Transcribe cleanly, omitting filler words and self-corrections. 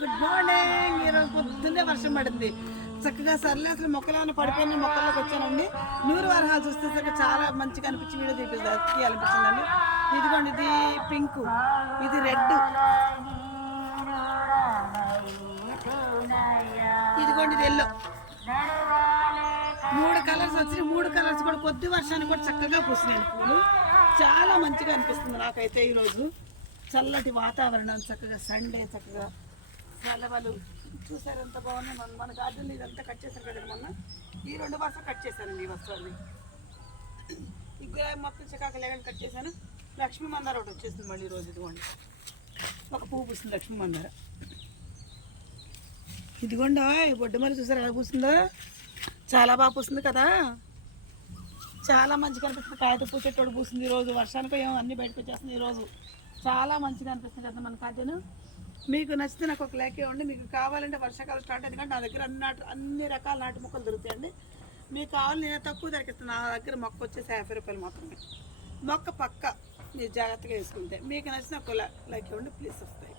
Good morning. ఈరోజు పొద్దున్నే వర్షం పడింది. చక్కగా సర్లే అసలు మొక్కలను పడిపోయిన మొక్కల్లోకి వచ్చానండి. నూరు వరహాలు చూస్తే చాలా మంచిగా అనిపించి వీడియో తీయాలనిపించిందండి. ఇదిగోండి, ఇది పింక్, ఇది రెడ్, ఇదిగోండి ఇది ఎల్లో. 3 కలర్స్ వచ్చి 3 కలర్స్ కూడా కొద్ది వర్షానికి కూడా చక్కగా పూసినాయి పూలు. చాలా మంచిగా అనిపిస్తుంది నాకైతే. ఈరోజు చల్లటి వాతావరణం, చక్కగా సండే, చక్కగా సెలవులు చూసారు ఎంత బాగున్నాయి. మన గార్డెన్లో ఇదంతా కట్ చేశారు కదండి. మొన్న ఈ 2 వరుసలు కట్ చేశానండి. ఈ వస్త్రాన్ని ఈ గులాబీ మొత్తం చికాకు లేకుండా కట్ చేశాను. లక్ష్మీ మందార ఒకటి వచ్చేసింది మళ్ళీ ఈరోజు. ఇదిగోండి ఒక పువ్వు పూస్తుంది లక్ష్మీ మందార. ఇదిగోండి ఈ బొడ్డు మరి చూసారు ఎలా పూస్తుందో. చాలా బాగా పూస్తుంది కదా. చాలా మంచిగా అనిపిస్తుంది. కాయతో పూసేటోడు పూస్తుంది ఈరోజు. వర్షానికి ఏమో అన్నీ బయటకు వచ్చేస్తుంది ఈరోజు. చాలా మంచిగా అనిపిస్తుంది కదా మన గార్డెన్. మీకు నచ్చితే నాకు ఒక లైక్ ఇవ్వండి. మీకు కావాలంటే వర్షాకాలం స్టార్ట్ అయింది కానీ నా దగ్గర అన్ని రకాల నాటు మొక్కలు దొరుకుతాయండి. మీకు కావాలి నేను తక్కువ దొరికిస్తాను. నా దగ్గర మొక్క వచ్చేసి 50 రూపాయలు మాత్రమే. మొక్క పక్క మీరు జాగ్రత్తగా వేసుకుంటే. మీకు నచ్చిన ఒక లైక్ ఇవ్వండి ప్లీజ్. వస్తాయి.